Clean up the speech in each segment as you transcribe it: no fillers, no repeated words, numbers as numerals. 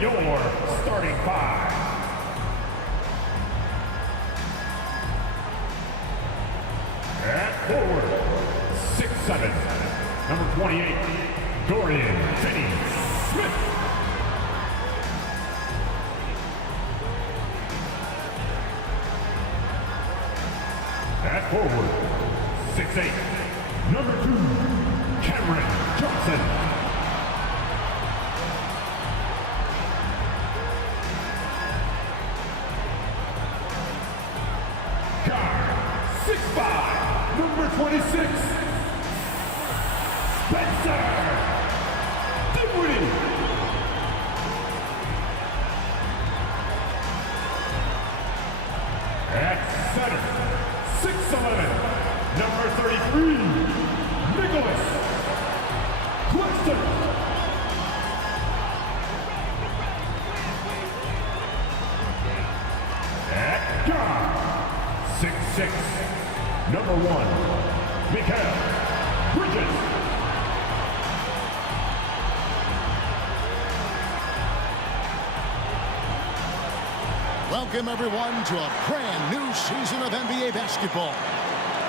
your starting five. At forward, 6'7", number 28, Dorian Finney-Smith. At forward, 6'8", number 2, Cameron Johnson. Guard, 6'5", number 26, Spencer Dinwiddie. At center, 6'11", number 33, Nicholas Claxton. At guard, 6'6", number 1, Mikal Bridges. Welcome, everyone, to a brand new season of NBA basketball.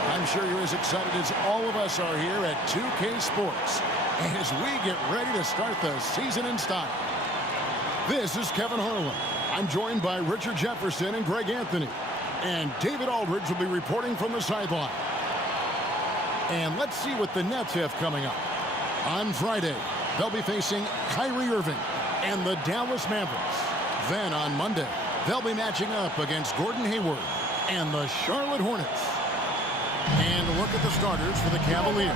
I'm sure you're as excited as all of us are here at 2K Sports as we get ready to start the season in style. This is Kevin Harlan. I'm joined by Richard Jefferson and Greg Anthony. And David Aldridge will be reporting from the sideline. And let's see what the Nets have coming up. On Friday, they'll be facing Kyrie Irving and the Dallas Mavericks. Then on Monday, they'll be matching up against Gordon Hayward and the Charlotte Hornets. And look at the starters for the Cavaliers.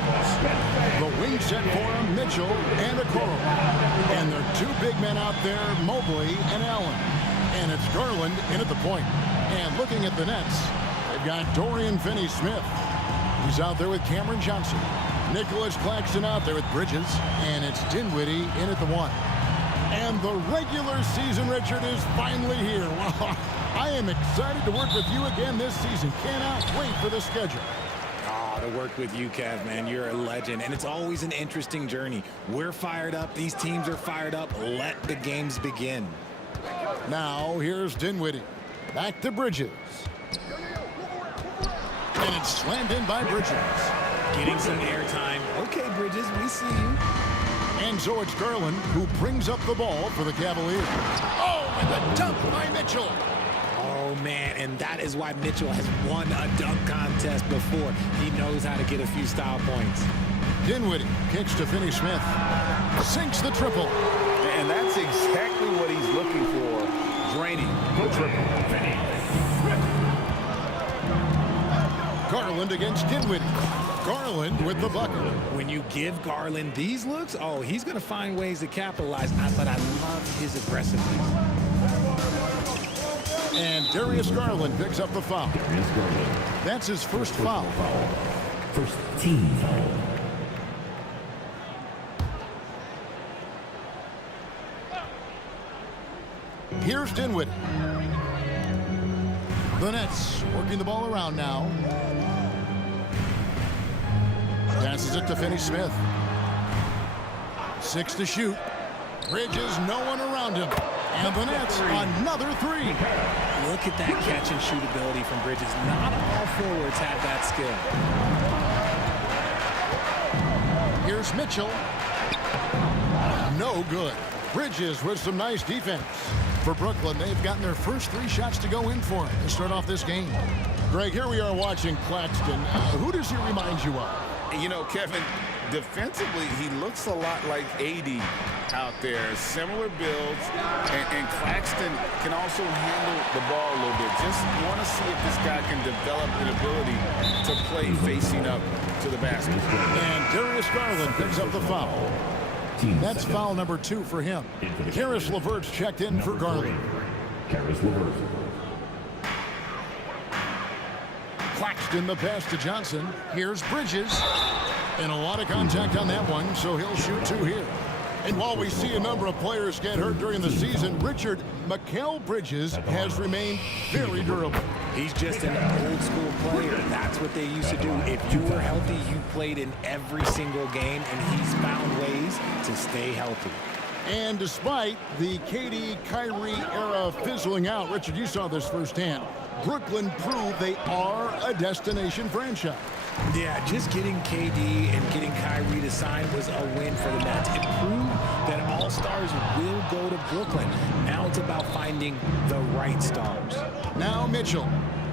The wing set for them, Mitchell and Okoro. And their two big men out there, Mobley and Allen. And it's Garland in at the point. And looking at the Nets, they've got Dorian Finney-Smith. He's out there with Cameron Johnson. Nicholas Claxton out there with Bridges. And it's Dinwiddie in at the one. And the regular season, Richard, is finally here. Wow. I am excited to work with you again this season. Cannot wait for the schedule. Oh, to work with you, Kev, man. You're a legend. And it's always an interesting journey. We're fired up. These teams are fired up. Let the games begin. Now, here's Dinwiddie. Back to Bridges. And it's slammed in by Bridges. Getting some airtime. Okay, Bridges, we see you. And so it's Garland who brings up the ball for the Cavaliers. Oh, and the dunk by Mitchell. Oh, man, and that is why Mitchell has won a dunk contest before. He knows how to get a few style points. Dinwiddie kicks to Finney-Smith. Sinks the triple. And that's exactly what he's looking for. Draining the triple. Finney-Smith. Garland against Dinwiddie. Garland with the bucket. When you give Garland these looks, oh, he's going to find ways to capitalize. But I love his aggressiveness. And Darius Garland picks up the foul. That's his first foul. First team foul. Here's Dinwiddie. The Nets working the ball around now. Passes it to Finney-Smith. 6 to shoot. Bridges, no one around him. And the Nets, another three. Look at that catch and shoot ability from Bridges. Not all forwards have that skill. Here's Mitchell. No good. Bridges with some nice defense. For Brooklyn, they've gotten their first 3 shots to go in for him to start off this game. Greg, here we are watching Claxton. Who does he remind you of? You know, Kevin, defensively, he looks a lot like AD out there. Similar builds, and Claxton can also handle the ball a little bit. Just want to see if this guy can develop an ability to play facing up to the basket. And Darius Garland picks up the foul. That's foul number 2 for him. Karis LeVert's checked in for Garland. Karis LeVert. Claxton the pass to Johnson. Here's Bridges. And a lot of contact on that one, so he'll shoot 2 here. And while we see a number of players get hurt during the season, Richard, Mikal Bridges has remained very durable. He's just an old school player. That's what they used to do. If you were healthy, you played in every single game, and he's found ways to stay healthy. And despite the KD-Kyrie era fizzling out, Richard, you saw this firsthand, Brooklyn proved they are a destination franchise. Yeah, just getting KD and getting Kyrie to sign was a win for the Nets. It proved that all stars will go to Brooklyn. Now it's about finding the right stars. Now Mitchell,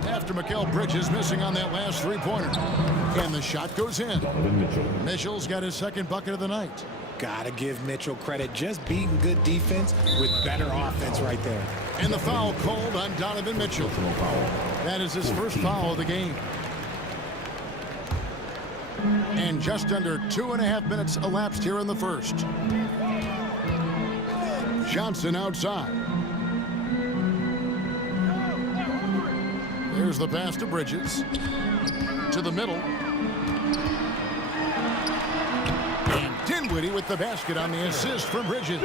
after Mikal Bridges missing on that last three-pointer. And the shot goes in. Mitchell's got his second bucket of the night. Gotta give Mitchell credit. Just beating good defense with better offense right there. And the foul called on Donovan Mitchell. That is his first foul of the game. And just under 2.5 minutes elapsed here in the first. Johnson outside. There's the pass to Bridges. To the middle. And Dinwiddie with the basket on the assist from Bridges.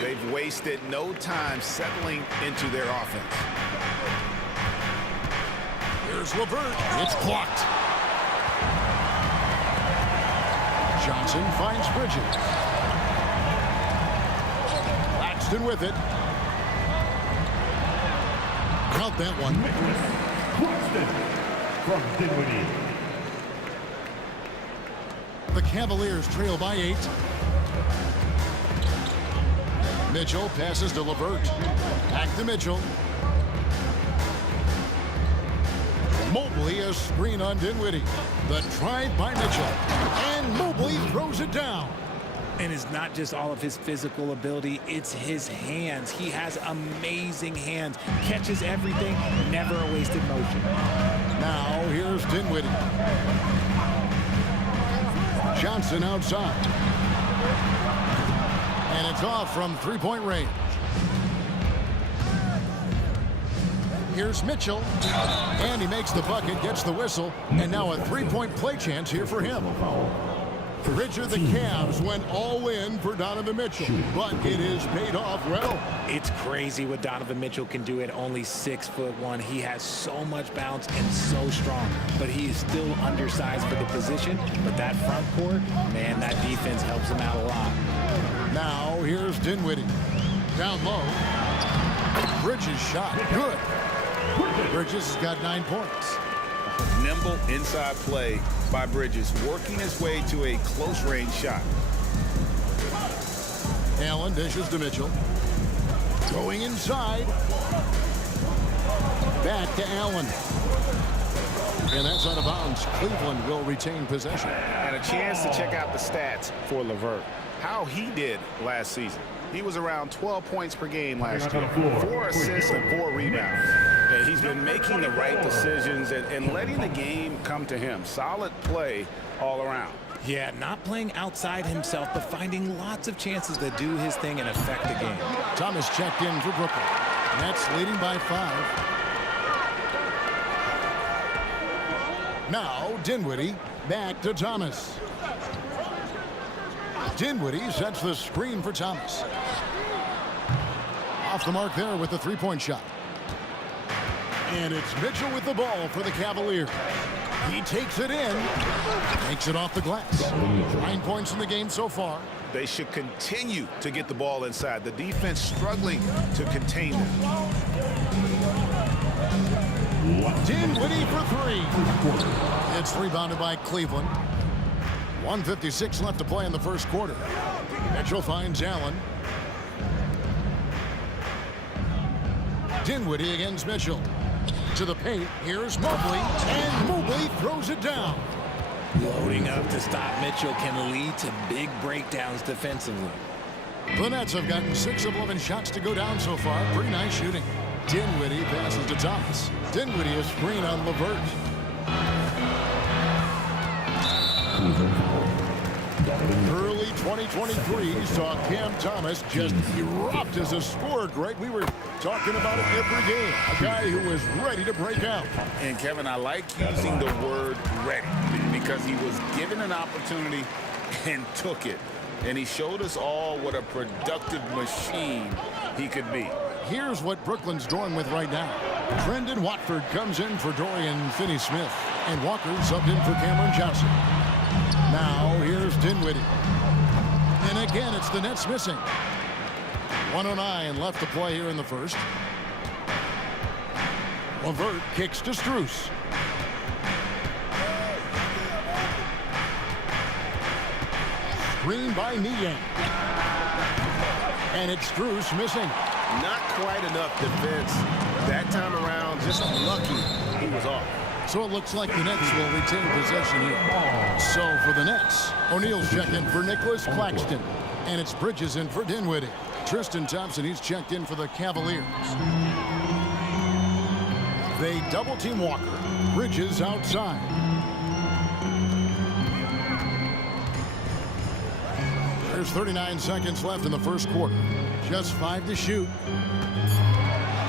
They've wasted no time settling into their offense. Here's LeVert. It's blocked. Johnson finds Bridges. Claxton with it. Count that one. Claxton from Dinwiddie. The Cavaliers trail by 8. Mitchell passes to LeVert. Back to Mitchell. Mobley, a screen on Dinwiddie. The drive by Mitchell. And Mobley throws it down. And it's not just all of his physical ability, it's his hands. He has amazing hands. Catches everything, never a wasted motion. Now here's Dinwiddie. Johnson outside. And it's off from three-point range. Here's Mitchell. And he makes the bucket, gets the whistle, and now a three-point play chance here for him. Richard, the Cavs went all in for Donovan Mitchell, but it has paid off well. It's crazy what Donovan Mitchell can do at only 6'1". He has so much bounce and so strong, but he is still undersized for the position. But that front court, man, that defense helps him out a lot. Now here's Dinwiddie. Down low. Bridges shot. Good. Bridges has got 9 points. Nimble inside play by Bridges, working his way to a close-range shot. Allen dishes to Mitchell. Going inside. Back to Allen. And that's out of bounds. Cleveland will retain possession. And a chance to check out the stats for LeVert. How he did last season. He was around 12 points per game last year. 4 assists and 4 rebounds. And he's been making the right decisions and letting the game come to him. Solid play all around. Yeah, not playing outside himself, but finding lots of chances to do his thing and affect the game. Thomas checked in for Brooklyn. Nets leading by 5. Now Dinwiddie back to Thomas. Dinwiddie sets the screen for Thomas. Off the mark there with the three-point shot. And it's Mitchell with the ball for the Cavaliers. He takes it in. Takes it off the glass. 9 points in the game so far. They should continue to get the ball inside. The defense struggling to contain them. Dinwiddie for 3. It's rebounded by Cleveland. 1:56 left to play in the first quarter. Mitchell finds Allen. Dinwiddie against Mitchell. To the paint. Here's Mobley. And Mobley throws it down. Loading up to stop Mitchell can lead to big breakdowns defensively. The Nets have gotten 6 of 11 shots to go down so far. Pretty nice shooting. Dinwiddie passes to Thomas. Dinwiddie a screen on LeVert. Early 2023 saw Cam Thomas just erupt as a scorer, Greg. We were talking about it every game. A guy who was ready to break out. And Kevin, I like using the word ready because he was given an opportunity and took it. And he showed us all what a productive machine he could be. Here's what Brooklyn's going with right now. Trendon Watford comes in for Dorian Finney-Smith. And Walker subbed in for Cameron Johnson. Now here's Dinwiddie. And again, it's the Nets missing. 1:09 left to play here in the first. LeVert kicks to Strus. Screen by Niang. And it's Strus missing. Not quite enough defense that time around. Just lucky he was off. So it looks like the Nets will retain possession here. So for the Nets, O'Neal's checked in for Nicholas Claxton. And it's Bridges in for Dinwiddie. Tristan Thompson, he's checked in for the Cavaliers. They double team Walker. Bridges outside. There's 39 seconds left in the first quarter. Just 5 to shoot.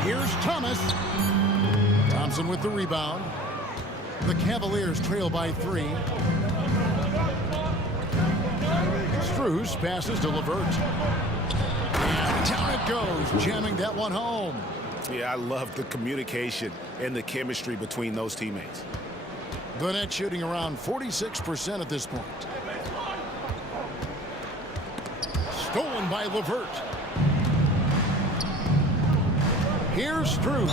Here's Thomas. Thompson with the rebound. The Cavaliers trail by 3. Strus passes to LeVert. And down it goes, jamming that one home. Yeah, I love the communication and the chemistry between those teammates. The Nets shooting around 46% at this point. Stolen by LeVert. Here's Strus.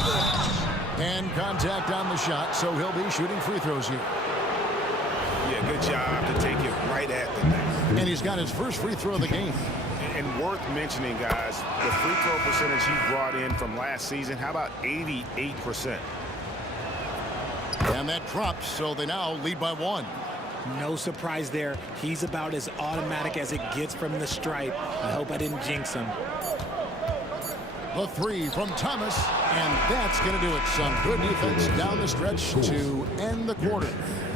And contact on the shot, so he'll be shooting free throws here. Yeah, good job to take it right at the net. And he's got his first free throw of the game. And worth mentioning, guys, the free throw percentage he brought in from last season, how about 88%? And that drops, so they now lead by 1. No surprise there. He's about as automatic as it gets from the stripe. I hope I didn't jinx him. The 3 from Thomas, and that's going to do it. Some good defense down the stretch to end the quarter.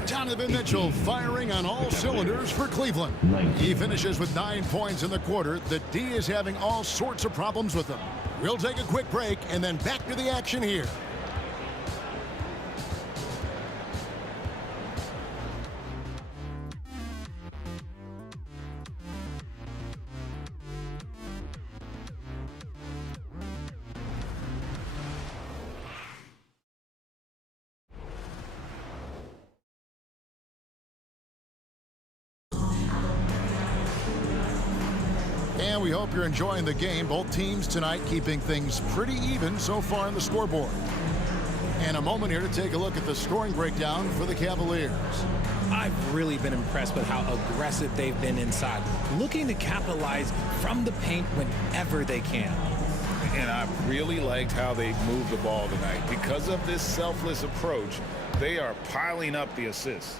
Donovan Mitchell firing on all cylinders for Cleveland. He finishes with 9 points in the quarter. The D is having all sorts of problems with him. We'll take a quick break and then back to the action here. And we hope you're enjoying the game. Both teams tonight keeping things pretty even so far on the scoreboard. And a moment here to take a look at the scoring breakdown for the Cavaliers. I've really been impressed with how aggressive they've been inside, looking to capitalize from the paint whenever they can. And I really liked how they moved the ball tonight. Because of this selfless approach, they are piling up the assists.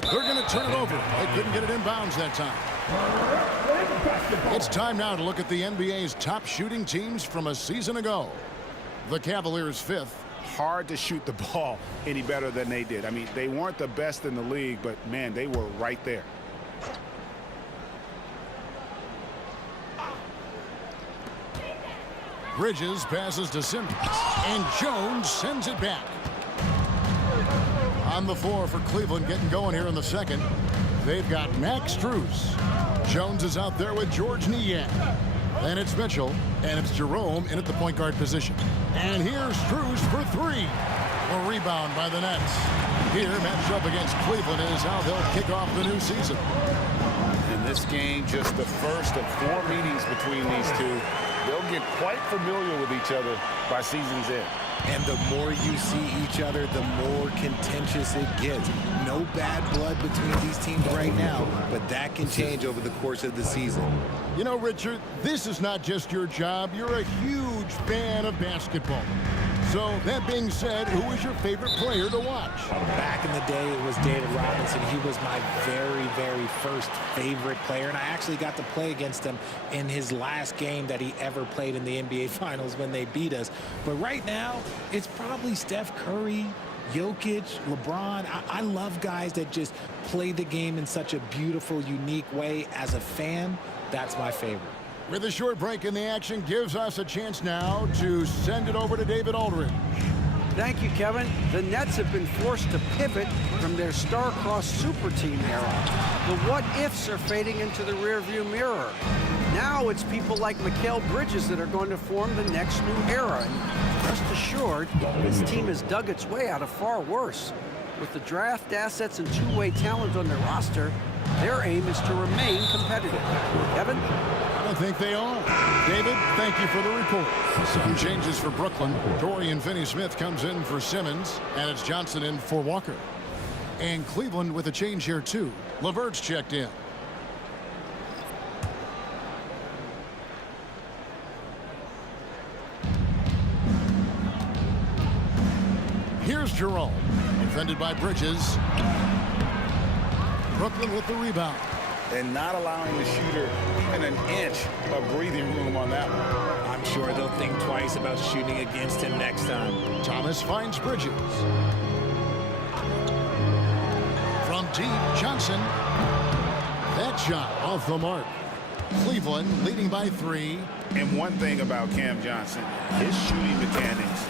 They're going to turn it over. They couldn't get it inbounds that time. It's time now to look at the NBA's top shooting teams from a season ago. The Cavaliers 5th. Hard to shoot the ball any better than they did. I mean, they weren't the best in the league, but, man, they were right there. Bridges passes to Simmons. And Jones sends it back. On the floor for Cleveland getting going here in the second. They've got Max Strus. Jones is out there with George Niang. And it's Mitchell. And it's Jerome in at the point guard position. And here's Strus for 3. A rebound by the Nets. Here, matched up against Cleveland is how they'll kick off the new season. In this game, just the first of 4 meetings between these two. They'll get quite familiar with each other by season's end. And the more you see each other, the more contentious it gets. No bad blood between these teams right now, but that can change over the course of the season. You know, Richard, this is not just your job. You're a huge fan of basketball. So, that being said, who is your favorite player to watch? Back in the day, it was David Robinson. He was my very, very first favorite player, and I actually got to play against him in his last game that he ever played in the NBA Finals when they beat us. But right now, it's probably Steph Curry, Jokic, LeBron. I love guys that just play the game in such a beautiful, unique way. As a fan, that's my favorite. With a short break in the action, gives us a chance now to send it over to David Aldridge. Thank you, Kevin. The Nets have been forced to pivot from their star-crossed super team era. The what-ifs are fading into the rearview mirror. Now it's people like Mikal Bridges that are going to form the next new era. And rest assured, this team has dug its way out of far worse. With the draft assets and two-way talent on their roster, Their aim is to remain competitive. Kevin? I think they are. David, thank you for the report. Some changes for Brooklyn. Dorian Finney-Smith comes in for Simmons, and it's Johnson in for Walker. And Cleveland with a change here, too. LeVert's checked in. Here's Jerome, defended by Bridges. Brooklyn with the rebound. And not allowing the shooter even an inch of breathing room on that one. I'm sure they'll think twice about shooting against him next time. Thomas finds Bridges. From deep, Johnson. That shot off the mark. Cleveland leading by 3. And one thing about Cam Johnson, his shooting mechanics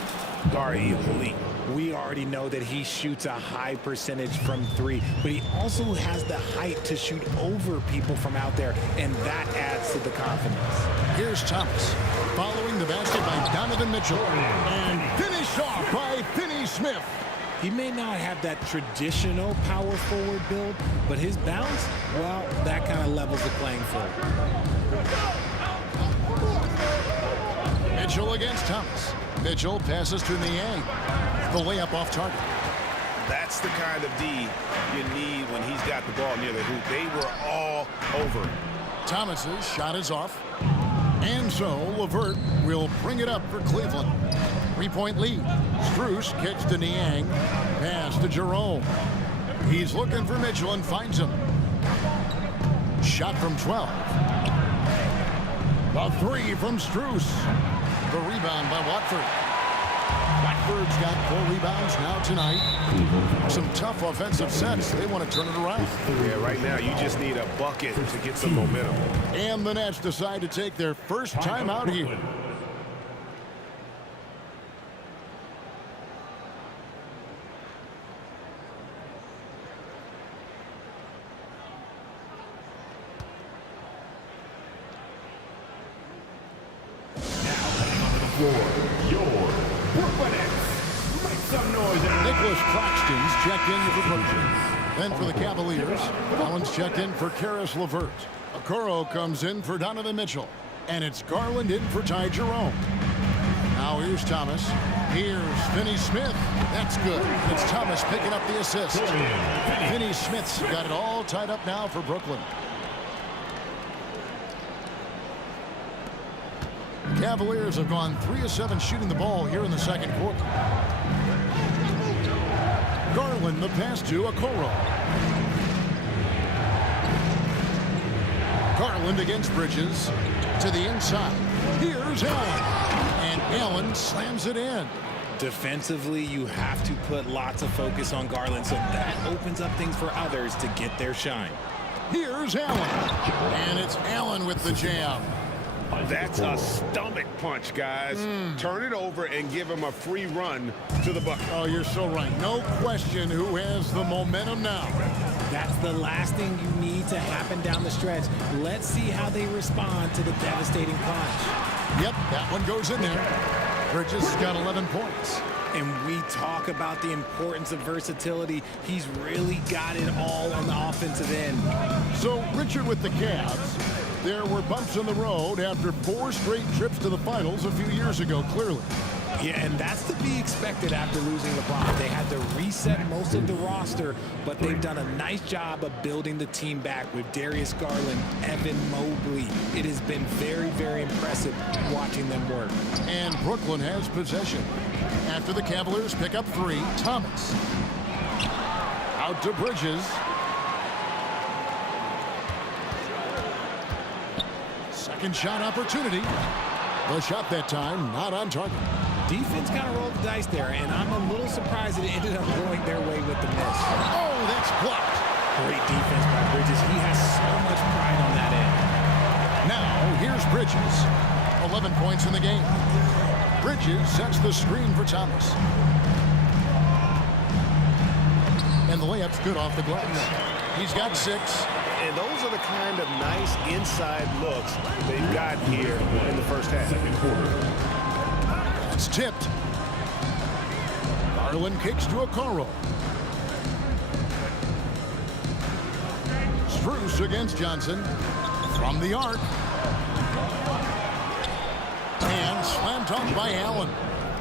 are elite. We already know that he shoots a high percentage from 3, but he also has the height to shoot over people from out there, and that adds to the confidence. Here's Thomas, following the basket by Donovan Mitchell, and finished off by Finney-Smith. He may not have that traditional power forward build, but his bounce, well, that kind of levels the playing field. Mitchell against Thomas. Mitchell passes to Niang. The layup off target. That's the kind of D you need when he's got the ball near the hoop. They were all over it. Thomas's shot is off. And so LeVert will bring it up for Cleveland. 3-point lead. Strus kicks to Niang. Pass to Jerome. He's looking for Mitchell and finds him. Shot from 12. The 3 from Strus. The rebound by Watford. Watford's got 4 rebounds now tonight. Some tough offensive sets. They want to turn it around. Yeah, right now you just need a bucket to get some momentum. And the Nets decide to take their first time out here. Your Brooklyn Nets. Make some noise. Nicholas Claxton's checked in for Brooklyn. Then for the Cavaliers, Allen's checked in for Karis LeVert. Okoro comes in for Donovan Mitchell. And it's Garland in for Ty Jerome. Now here's Thomas. Here's Finney-Smith. That's good. It's Thomas picking up the assist. Finney-Smith's got it all tied up now for Brooklyn. Cavaliers have gone 3 of 7 shooting the ball here in the second quarter. Garland the pass to Okoro. Garland against Bridges to the inside. Here's Allen. And Allen slams it in. Defensively, you have to put lots of focus on Garland, so that opens up things for others to get their shine. Here's Allen. And it's Allen with the jam. That's a stomach punch, guys. Turn it over and give him a free run to the bucket. Oh, you're so right. No question who has the momentum now. That's the last thing you need to happen down the stretch. Let's see how they respond to the devastating punch. Yep, that one goes in there. Bridges has got 11 points. And we talk about the importance of versatility. He's really got it all on the offensive end. So, Richard with the Cavs. There were bumps in the road after 4 straight trips to the finals a few years ago, clearly. Yeah, and that's to be expected after losing LeBron. They had to reset most of the roster, but they've done a nice job of building the team back with Darius Garland, Evan Mobley. It has been very, very impressive watching them work. And Brooklyn has possession. After the Cavaliers pick up 3, Thomas. Out to Bridges. Second shot opportunity. The shot that time not on target. Defense kind of rolled the dice there, and I'm a little surprised that it ended up going their way with the miss. Oh, that's blocked. Great defense by Bridges. He has so much pride on that end. Now, here's Bridges. 11 points in the game. Bridges sets the screen for Thomas. And the layup's good off the glass. He's got 6. And those are the kind of nice inside looks they've got here in the first half. It's tipped. Garland kicks to Okoro. Bruce against Johnson. From the arc. And slam dunk by Allen.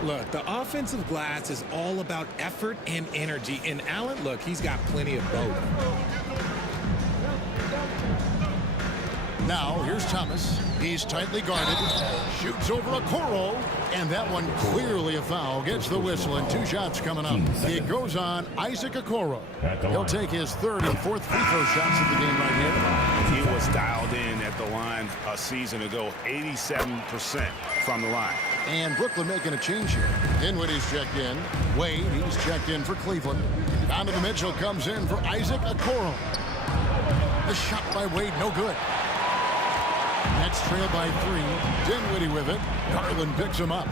Look, the offensive glass is all about effort and energy. And Allen, look, he's got plenty of both. Now, here's Thomas. He's tightly guarded. Shoots over Okoro. And that one clearly a foul. Gets the whistle and 2 shots coming up. It goes on Isaac Okoro. He'll take his 3rd and 4th free throw shots of the game right here. He was dialed in at the line a season ago, 87% from the line. And Brooklyn making a change here. Dinwiddie's checked in. Wade, he's checked in for Cleveland. Donovan Mitchell comes in for Isaac Okoro. The shot by Wade, no good. Nets trail by 3. Dinwiddie with it. Garland picks him up.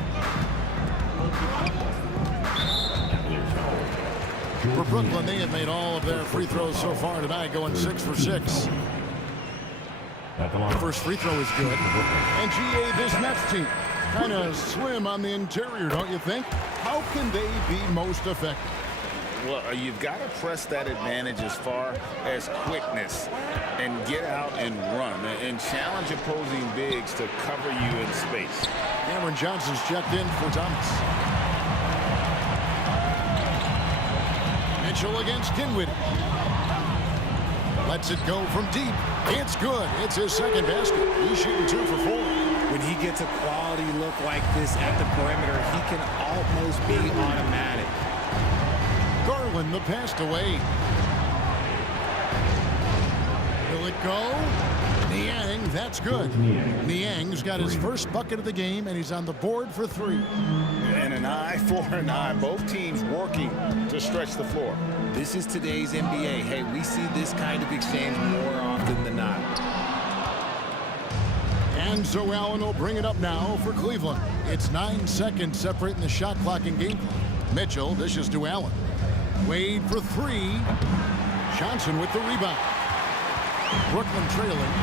For Brooklyn, they have made all of their free throws so far tonight, going 6 for 6. The first free throw is good. And GA, this Nets team, kind of slim on the interior, don't you think? How can they be most effective? Well, you've got to press that advantage as far as quickness and get out and run and challenge opposing bigs to cover you in space. Cameron Johnson's checked in for Thomas. Mitchell against Dinwiddie. Lets it go from deep. It's good. It's his 2nd basket. He's shooting 2 for 4. When he gets a quality look like this at the perimeter, he can almost be automatic. Garland, the pass to Wade. Will it go? Niang, that's good. Niang's got his first bucket of the game, and he's on the board for 3. And an eye for an eye. Both teams working to stretch the floor. This is today's NBA. Hey, we see this kind of exchange more often than not. And so Allen will bring it up now for Cleveland. It's 9 seconds separating the shot clock and game clock. Mitchell dishes to Allen. Wade for 3. Johnson with the rebound. Brooklyn trailing.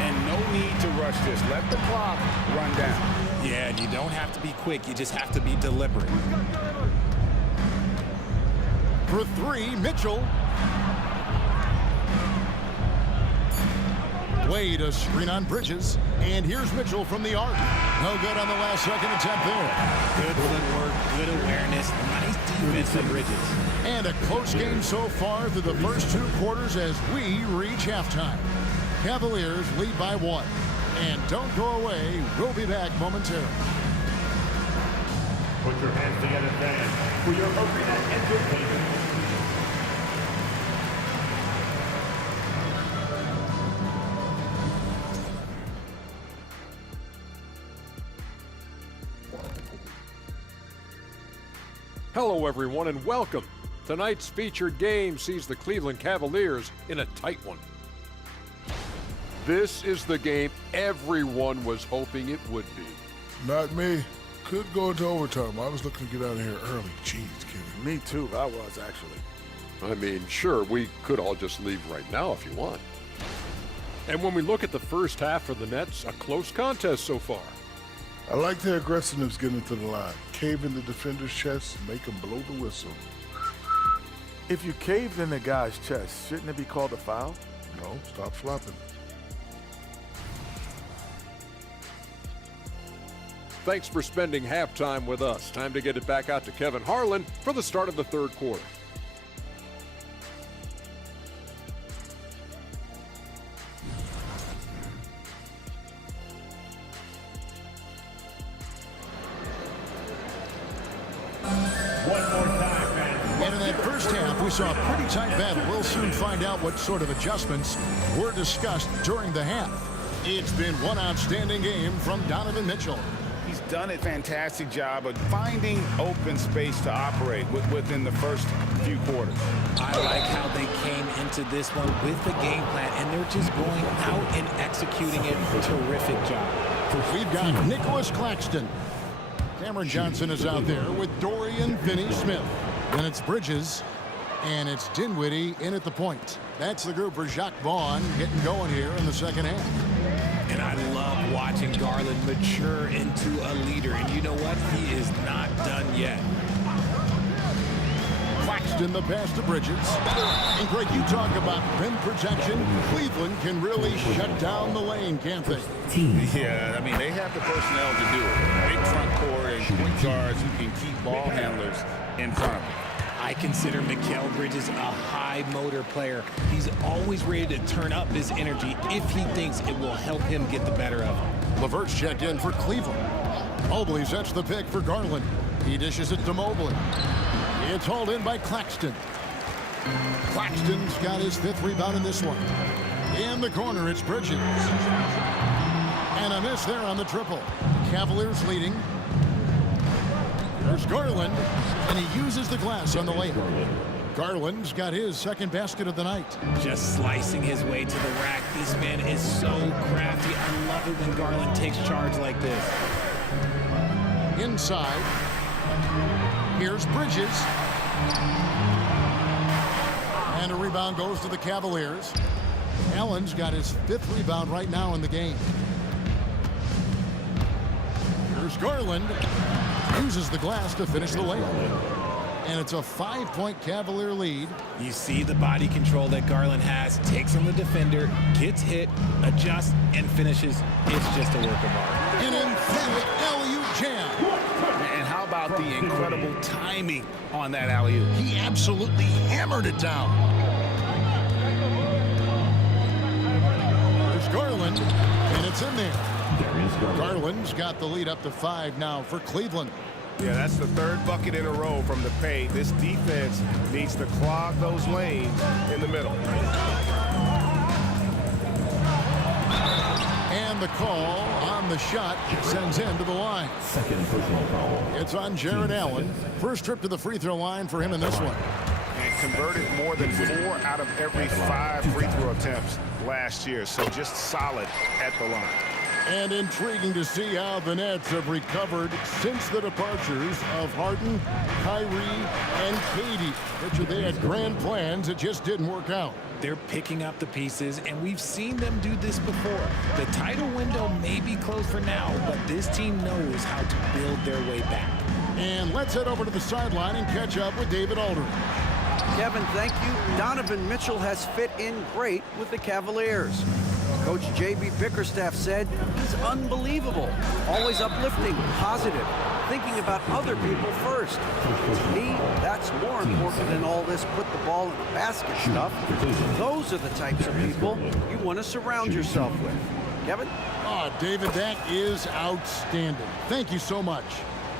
And no need to rush this. Let the clock run down. Yeah, and you don't have to be quick. You just have to be deliberate. For 3, Mitchell. Wade, a screen on Bridges. And here's Mitchell from the arc. No good on the last second attempt there. Good footwork, good awareness, nice defense from Bridges. And a close game so far through the first 2 quarters as we reach halftime. Cavaliers lead by 1. And don't go away. We'll be back momentarily. Put your hands together, fans, for your arena entertainment. Hello, everyone, and welcome. Tonight's featured game sees the Cleveland Cavaliers in a tight one. This is the game everyone was hoping it would be. Not me. Could go into overtime. I was looking to get out of here early. Jeez, kidding. Me too, I was actually. I mean, sure, we could all just leave right now if you want. And when we look at the first half for the Nets, a close contest so far. I like their aggressiveness getting to the line. Cave in the defender's chest, make them blow the whistle. If you caved in the guy's chest, shouldn't it be called a foul? No, stop flopping. Thanks for spending halftime with us. Time to get it back out to Kevin Harlan for the start of the 3rd quarter. And in that first half, we saw a pretty tight battle. We'll soon find out what sort of adjustments were discussed during the half. It's been one outstanding game from Donovan Mitchell. He's done a fantastic job of finding open space to operate within the first few quarters. I like how they came into this one with the game plan, and they're just going out and executing it. Terrific job. We've got Nicholas Claxton. Cameron Johnson is out there with Dorian Finney-Smith. Then it's Bridges, and it's Dinwiddie in at the point. That's the group for Jacques Vaughn getting going here in the second half. And I love watching Garland mature into a leader. And you know what? He is not done yet. Claxton Claxton, the pass to Bridges. And Greg, you talk about rim protection. Cleveland can really shut down the lane, can't they? Yeah, I mean, they have the personnel to do it. Big front court and point guards who can keep ball handlers in front of them. I consider Mikal Bridges a high motor player. He's always ready to turn up his energy if he thinks it will help him get the better of him. LeVert's checked in for Cleveland. Mobley sets the pick for Garland. He dishes it to Mobley. It's hauled in by Claxton. Claxton's got his 5th rebound in this one. In the corner, it's Bridges. And a miss there on the triple. Cavaliers leading. There's Garland, and he uses the glass on the layup. Garland's got his 2nd basket of the night. Just slicing his way to the rack. This man is so crafty. I love it when Garland takes charge like this. Inside, here's Bridges. And a rebound goes to the Cavaliers. Allen's got his 5th rebound right now in the game. Here's Garland. Uses the glass to finish the layup. And it's a 5-point Cavalier lead. You see the body control that Garland has. Takes on the defender, gets hit, adjusts, and finishes. It's just a work of art. An emphatic alley-oop jam. And how about the incredible timing on that alley-oop? He absolutely hammered it down. There's Garland, and it's in there. Garland's got the lead up to 5 now for Cleveland. Yeah, that's the 3rd bucket in a row from the paint. This defense needs to clog those lanes in the middle. And the call on the shot sends him to the line. 2nd personal foul. It's on Jared Allen. First trip to the free throw line for him in this one. And converted more than 4 out of every 5 free throw attempts last year. So just solid at the line. And intriguing to see how the Nets have recovered since the departures of Harden, Kyrie, and Katie. Richard, they had grand plans. It just didn't work out. They're picking up the pieces, and we've seen them do this before. The title window may be closed for now, but this team knows how to build their way back. And let's head over to the sideline and catch up with David Aldridge. Kevin, thank you. Donovan Mitchell has fit in great with the Cavaliers. Coach J.B. Bickerstaff said he's unbelievable, always uplifting, positive, thinking about other people first. To me, that's more important than all this put the ball in the basket stuff. Those are the types of people you want to surround yourself with. Kevin? Oh, David, that is outstanding. Thank you so much.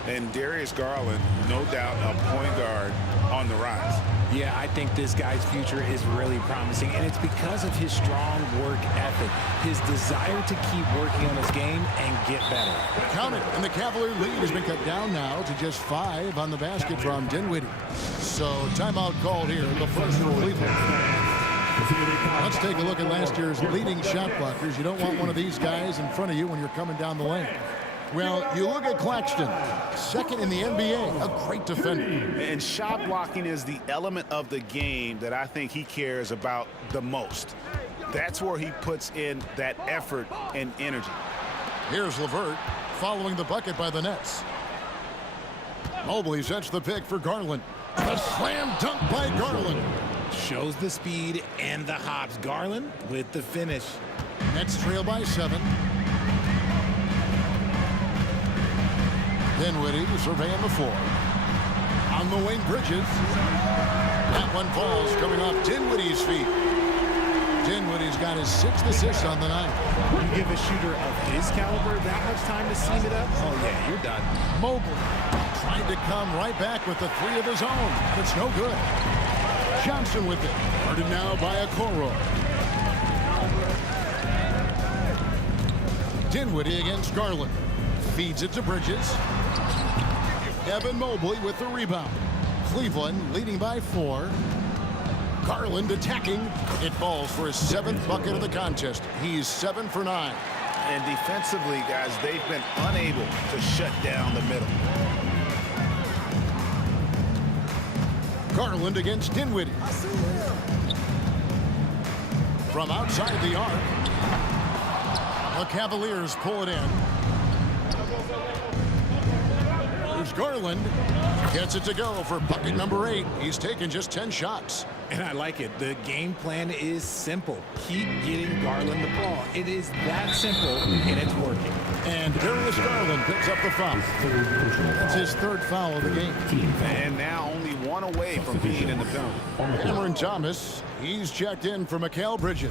And Darius Garland, no doubt a point guard on the rise. Yeah, I think this guy's future is really promising, and it's because of his strong work ethic, his desire to keep working on his game and get better. Count it, and the Cavalier lead has been cut down now to just 5 on the basket from Dinwiddie. So timeout called here, the first for Cleveland. Let's take a look at last year's leading shot blockers. You don't want one of these guys in front of you when you're coming down the lane. Well, you look at Claxton, 2nd in the NBA, a great defender. And shot blocking is the element of the game that I think he cares about the most. That's where he puts in that effort and energy. Here's LeVert following the bucket by the Nets. Mobley sets the pick for Garland. A slam dunk by Garland. Shows the speed and the hops. Garland with the finish. Nets trail by 7. Dinwiddie surveying the floor. On the wing, Bridges. That one falls coming off Dinwiddie's feet. Dinwiddie's got his 6th assist on the night. You give a shooter of his caliber that much time to seam it up? Oh, yeah, you're done. Mobley trying to come right back with the 3 of his own. But it's no good. Johnson with it. Guarded now by Okoro. Dinwiddie against Garland. Feeds it to Bridges. Evan Mobley with the rebound. Cleveland leading by 4. Garland attacking. It falls for his 7th bucket of the contest. He's 7 for 9. And defensively, guys, they've been unable to shut down the middle. Garland against Dinwiddie. From outside the arc. The Cavaliers pull it in. Here's Garland. Gets it to go for bucket number 8. He's taken just 10 shots. And I like it. The game plan is simple. Keep getting Garland the ball. It is that simple, and it's working. And Darius Garland picks up the foul. That's his 3rd foul of the game. And now only 1 away from being in the penalty. Cameron Thomas, he's checked in for Mikal Bridges.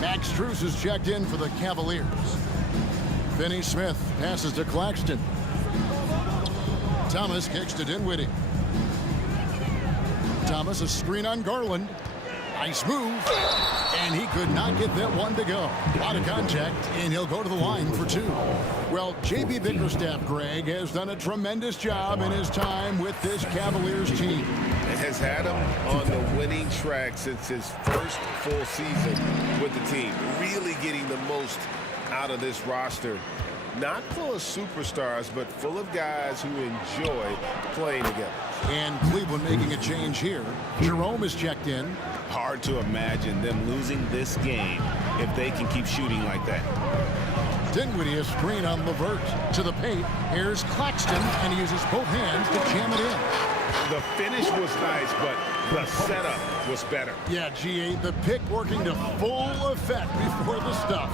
Max Strus is checked in for the Cavaliers. Finney Smith passes to Claxton. Thomas kicks to Dinwiddie. Thomas, a screen on Garland. Nice move. And he could not get that one to go. A lot of contact, and he'll go to the line for 2. Well, J.B. Bickerstaff, Greg, has done a tremendous job in his time with this Cavaliers team. Has had him on the winning track since his first full season with the team. Really getting the most out of this roster. Not full of superstars, but full of guys who enjoy playing together. And Cleveland making a change here. Jerome is checked in. Hard to imagine them losing this game if they can keep shooting like that. Dinwiddie a screen on LeVert to the paint. Here's Claxton, and he uses both hands to jam it in. The finish was nice, but the setup was better. Yeah, GA, the pick working to full effect before the stuff.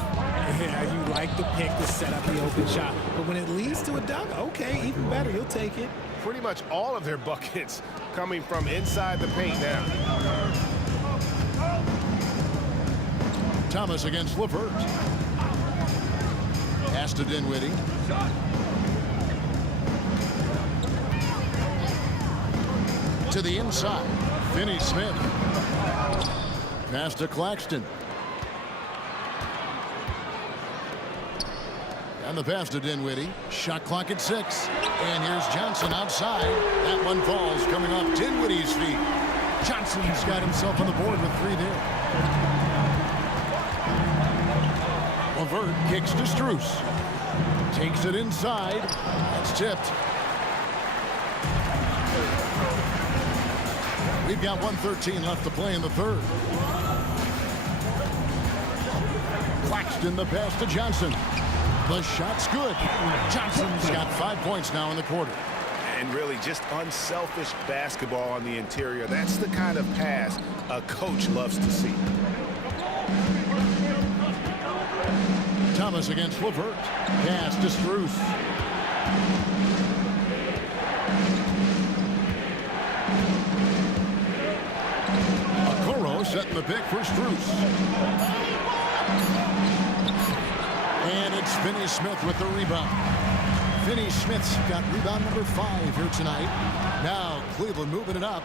Yeah, you like the pick to set up the open shot. But when it leads to a dunk, okay, even better. You'll take it. Pretty much all of their buckets coming from inside the paint now. Thomas against LeVert. Pass to Dinwiddie. To the inside. Finney Smith. Pass to Claxton. And the pass to Dinwiddie. Shot clock at 6. And here's Johnson outside. That one falls coming off Dinwiddie's feet. Johnson's got himself on the board with 3 there. LeVert kicks to Strus. Takes it inside. That's tipped. We've got 1:13 left to play in the 3rd. Claxton the pass to Johnson. The shot's good. Johnson's got 5 points now in the quarter. And really just unselfish basketball on the interior. That's the kind of pass a coach loves to see. Thomas against LeVert. Pass to Strus. Okoro setting the pick for Strus. And it's Finney Smith with the rebound. Finney Smith's got rebound number 5 here tonight. Now Cleveland moving it up.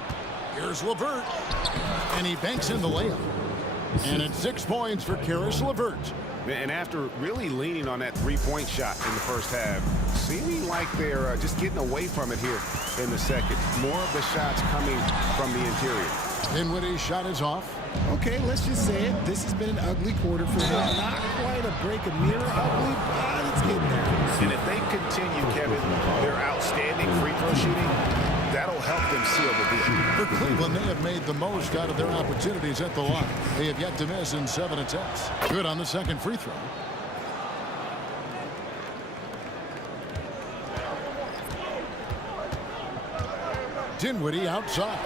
Here's LeVert. And he banks in the layup. And it's 6 points for Caris LeVert. And after really leaning on that 3-point shot in the first half, seeming like they're just getting away from it here in the second. More of the shots coming from the interior. Dinwiddie's shot is off. Okay, let's just say it. This has been an ugly quarter for them. Not quite a break of mirror ugly, but it's getting there. And if they continue, Kevin, their outstanding free throw shooting, that'll help them seal the deal. For Cleveland, they have made the most out of their opportunities at the line. They have yet to miss in 7 attempts. Good on the second free throw. Dinwiddie outside.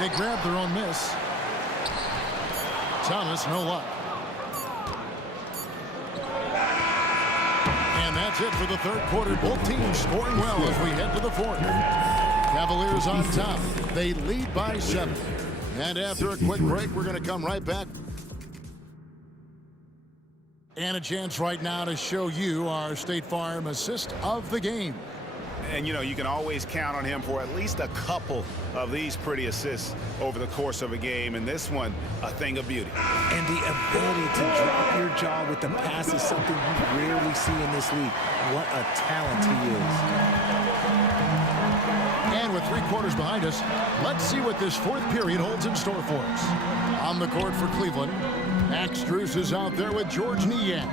They grab their own miss. Thomas, no luck. And that's it for the 3rd quarter. Both teams scoring well as we head to the 4th. Cavaliers on top. They lead by 7. And after a quick break, we're going to come right back. And a chance right now to show you our State Farm assist of the game. And, you know, you can always count on him for at least a couple of these pretty assists over the course of a game. And this one, a thing of beauty. And the ability to drop your jaw with the pass is something you rarely see in this league. What a talent he is. And with 3 quarters behind us, let's see what this 4th period holds in store for us. On the court for Cleveland, Max Strus is out there with George Niang.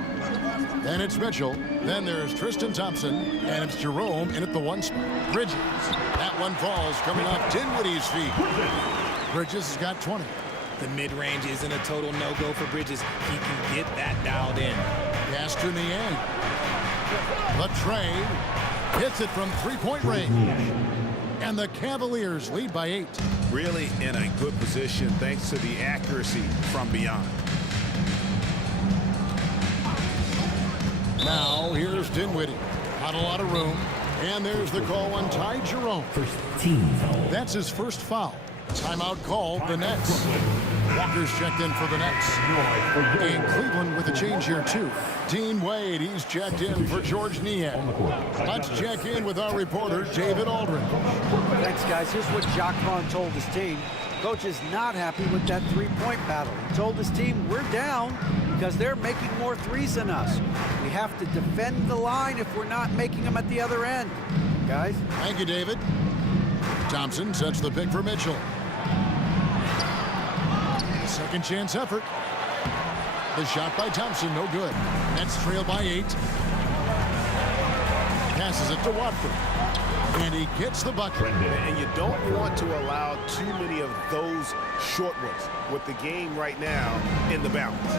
Then it's Mitchell. Then there's Tristan Thompson. And it's Jerome in at the 1 spot. Bridges. That one falls coming off Dinwiddie's feet. Bridges has got 20. The mid-range isn't a total no-go for Bridges. He can get that dialed in. Pass to Niang. The tray. Hits it from three-point range. And the Cavaliers lead by 8. Really in a good position thanks to the accuracy from beyond. Now here's Dinwiddie. Not a lot of room. And there's the call on Ty Jerome. That's his first foul. Timeout called the Nets. Walker's checked in for the Nets. And Cleveland with a change here too. Dean Wade, he's checked in for George Niang. Let's check in with our reporter, David Aldridge. Thanks, guys. Here's what Jacques Vaughn told his team. Coach is not happy with that three-point battle. He told his team, we're down because they're making more threes than us. We have to defend the line if we're not making them at the other end. Guys? Thank you, David. Thompson sets the pick for Mitchell. Second chance effort. The shot by Thompson, no good. Nets trail by 8. Passes it to Watford. And he gets the bucket. And you don't want to allow too many of those short ones with the game right now in the balance.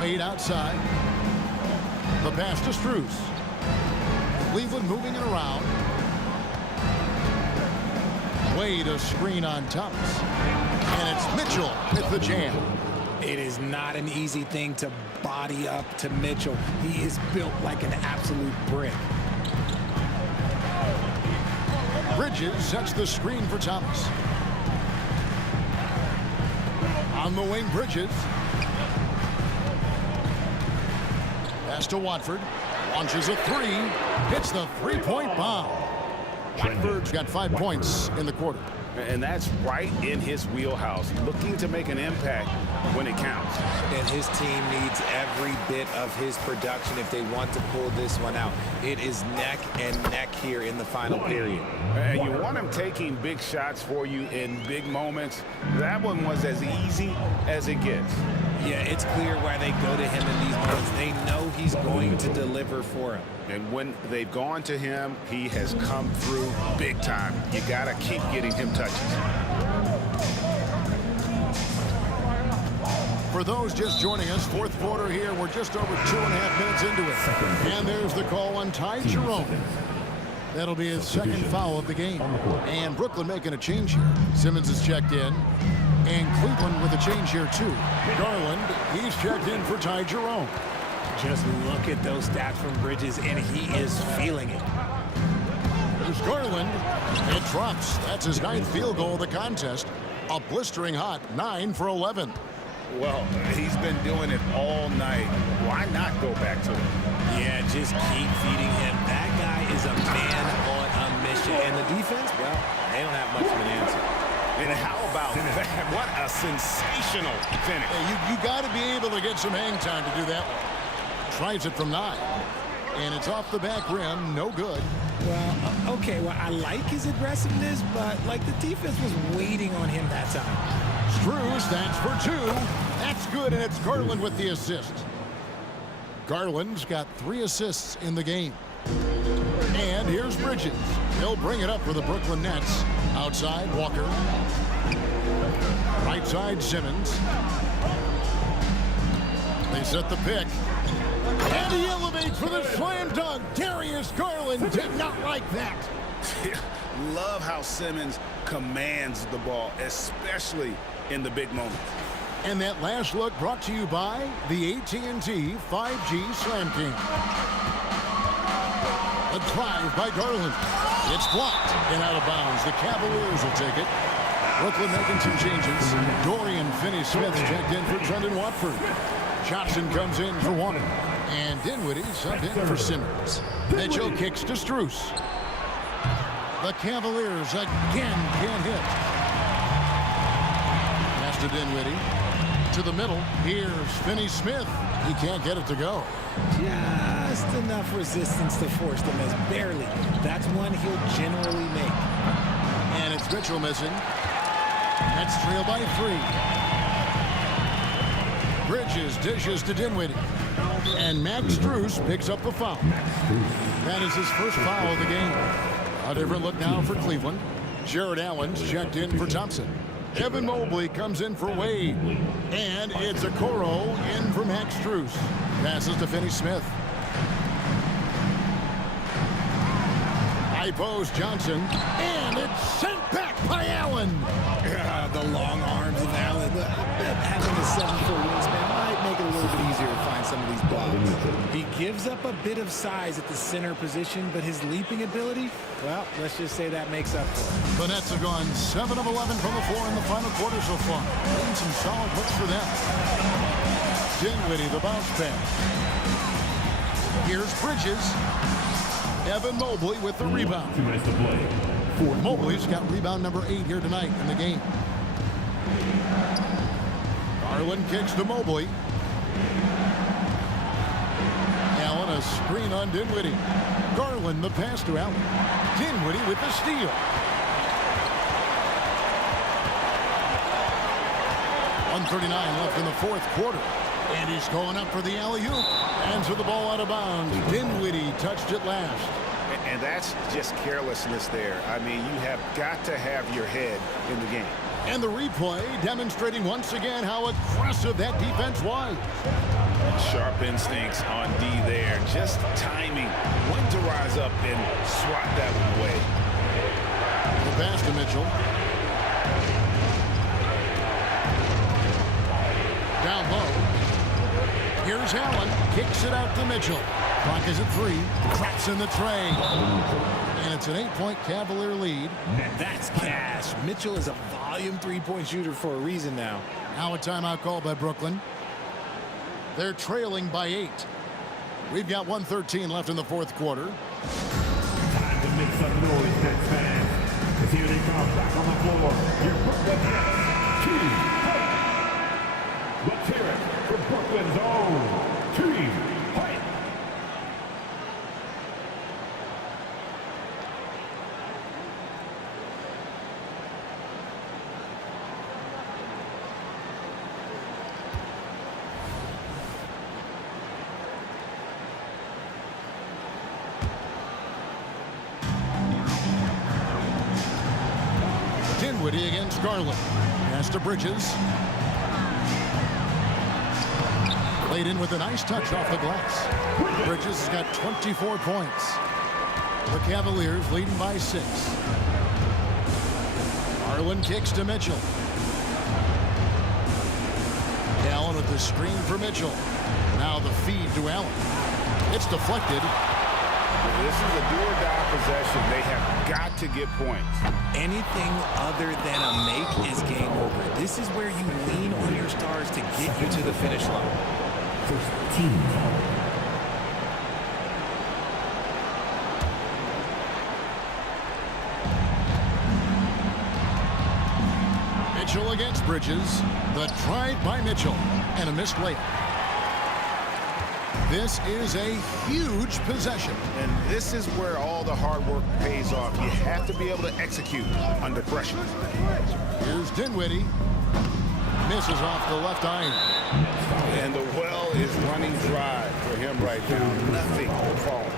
Wade outside. The pass to Strus. Cleveland moving it around. Wade a screen on Thomas. And it's Mitchell with the jam. It is not an easy thing to body up to Mitchell. He is built like an absolute brick. Bridges sets the screen for Thomas. On the wing, Bridges. Pass to Watford. Launches a three. Hits the three-point bomb. Watford's got 5 points in the quarter. And that's right in his wheelhouse, looking to make an impact when it counts. And his team needs every bit of his production if they want to pull this one out. It is neck and neck here in the final period. And you want him taking big shots for you in big moments. That one was as easy as it gets. Yeah, it's clear why they go to him in these moments. They know he's going to deliver for him. And when they've gone to him, he has come through big time. You got to keep getting him touches. For those just joining us, fourth quarter here. We're just over 2.5 minutes into it. And there's the call on Ty Jerome. That'll be his second foul of the game. And Brooklyn making a change here. Simmons is checked in. And Cleveland with a change here too. Garland, he's checked in for Ty Jerome. Just look at those stats from Bridges, and he is feeling it. There's Garland. It drops. That's his 9th field goal of the contest. A blistering hot 9 for 11. Well, he's been doing it all night. Why not go back to it? Yeah, just keep feeding him. That guy is a man on a mission. And the defense, well, they don't have much of an answer. And how about that? What a sensational finish. Hey, you got to be able to get some hang time to do that one. Tries it from 9. And it's off the back rim. No good. Well, okay, well, I like his aggressiveness, but, like, the defense was waiting on him that time. Strus, that's for 2. That's good, and it's Garland with the assist. Garland's got 3 assists in the game. And here's Bridges. He'll bring it up for the Brooklyn Nets. Outside, Walker. Right side, Simmons. They set the pick. And he elevates for the slam dunk. Darius Garland did not like that. Love how Simmons commands the ball, especially in the big moments. And that last look brought to you by the AT&T 5G Slam King. A drive by Garland. It's blocked and out of bounds. The Cavaliers will take it. Brooklyn making some changes. Dorian Finney-Smith checked in for Trendon Watford. Johnson comes in for Warner. And Dinwiddie subbed in for Simmons. Mitchell kicks to Strus. The Cavaliers again can't hit. Pass to Dinwiddie. To the middle. Here's Finney-Smith. He can't get it to go. Just enough resistance to force them as barely. That's one he'll generally make. And it's Mitchell missing. That's trail by 3. Bridges dishes to Dinwiddie. And Max Strus picks up the foul. That is his first foul of the game. A different look now for Cleveland. Jared Allen's checked in for Thompson. Evan Mobley comes in for Wade. And it's Okoro in for Max Strus. Passes to Finney-Smith. High post Johnson. And it's sent back by Allen. The long arms of Allen. Having a 7-foot wingspan might make it a little bit easier to find some of these blocks. He gives up a bit of size at the center position, but his leaping ability, well, let's just say that makes up for it. The Nets have gone 7 of 11 from the floor in the final quarter so far. And some solid looks for them. Dinwiddie, the bounce pass. Here's Bridges. Evan Mobley with the rebound. 2 minutes to play. Mobley's got rebound number 8 here tonight in the game. Garland kicks to Mobley. Allen a screen on Dinwiddie. Garland the pass to Allen. Dinwiddie with the steal. 1:39 left in the fourth quarter. And he's going up for the alley-oop. Answer the ball out of bounds. Dinwiddie touched it last. And that's just carelessness there. I mean, you have got to have your head in the game. And the replay demonstrating once again how aggressive that defense was. Sharp instincts on D there. Just timing when to rise up and swat that one away. The pass to Mitchell. Down low. Here's Allen. Kicks it out to Mitchell. Clock is at 3. Traps in the tray. And it's an 8-point Cavalier lead. That's cash. Mitchell is a volume three-point shooter for a reason now. Now a timeout call by Brooklyn. They're trailing by 8. We've got 1:13 left in the fourth quarter. Time to make some noise, Nets fans. Because here they come back on the floor. Your Brooklyn Nets. Team Fight. Let's hear it for Brooklyn's own Team Fight. Dinwiddie against Garland. Pass to Bridges. Laid in with a nice touch off the glass. Bridges has got 24 points. The Cavaliers leading by 6. Garland kicks to Mitchell. Allen with the screen for Mitchell. Now the feed to Allen. It's deflected. This is a do-or-die possession. They have got to get points. Anything other than a make is game over. This is where you lean on your stars to get you to the finish line. First team. Mitchell against Bridges. The drive by Mitchell. And a missed layup. This is a huge possession. And this is where all the hard work pays off. You have to be able to execute under pressure. Here's Dinwiddie. Misses off the left iron. And the well is running dry for him right now. Nothing falling.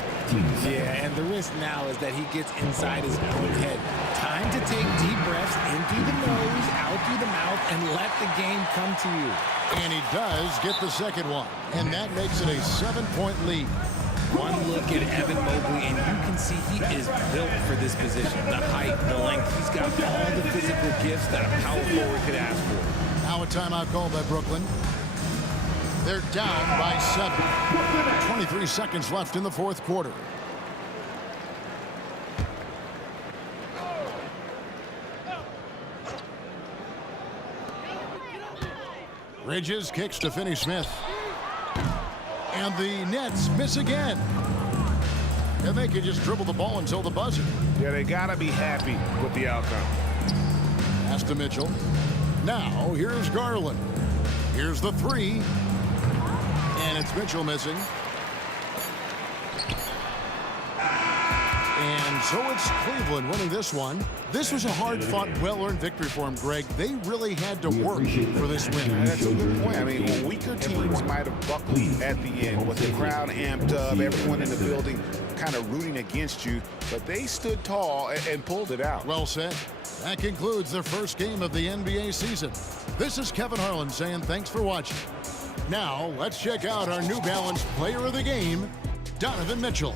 Yeah, and the risk now is that he gets inside his own head. Time to take deep breaths in through the nose, out through the mouth, and let the game come to you. And he does get the second one. And that makes it a 7-point lead. One look at Evan Mobley, and you can see he is built for this position. The height, the length, he's got all the physical gifts that a power forward could ask for. Now a timeout called by Brooklyn. They're down by 7. 23 seconds left in the fourth quarter. Bridges kicks to Finney-Smith. And the Nets miss again. And they can just dribble the ball until the buzzer. Yeah, they got to be happy with the outcome. Pass to Mitchell. Now, here's Garland. Here's the 3. And it's Mitchell missing. And so it's Cleveland winning this one. This was a hard-fought, well-earned victory for them, Greg. They really had to work for this win. That's a good point. I mean, weaker teams might have buckled at the end with the crowd amped up, everyone in the building kind of rooting against you, but they stood tall and pulled it out. Well said. That concludes the first game of the NBA season. This is Kevin Harlan saying thanks for watching. Now, let's check out our New Balance player of the game, Donovan Mitchell.